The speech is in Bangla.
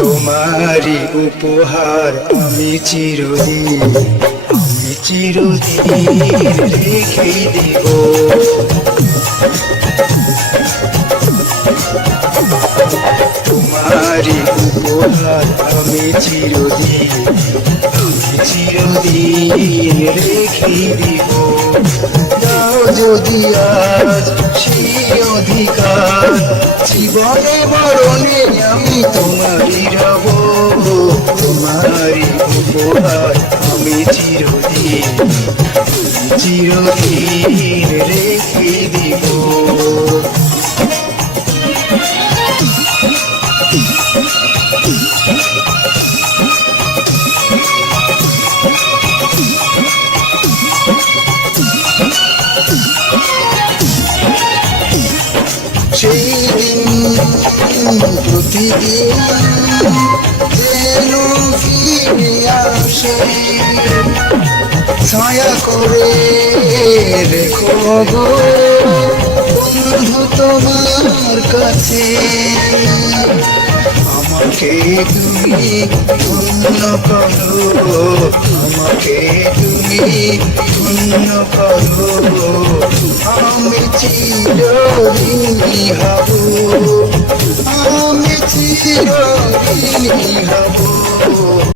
তোমারি উপহার আমি চিরদিন রেখে দেব। তোমারি উপহার আমি চিরদিন রেখে দেব। দাও যদি আজ সেই অধিকার, জীবনে মরণে আমি তোমারই রব। তোমারই উপহার আমি চিরদিন রেখে দিব। সেই দিন প্রতিদিন যেন ফিরে আসে, ছায়া করে রেখো গো বন্ধু তোমার কাছে। আমাকে তুমি ধন্য করো, আমাকে তুমি ধন্য করো। আমি চিরদিনই হব, আমি চিরদিনই হব।